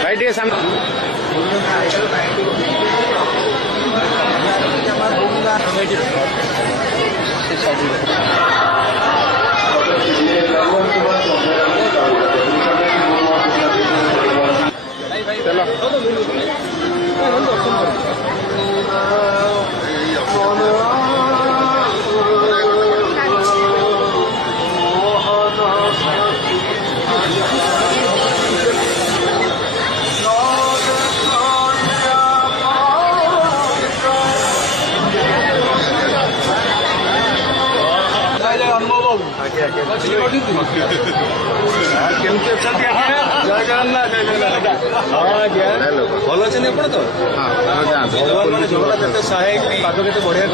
right ये सामने केमती अच्छा जय जगन्नाथ जय जगन्नाथ भल अच्छे आप तो भगवान मैंने जगन्नाथ एत सहायक पाद के बढ़िया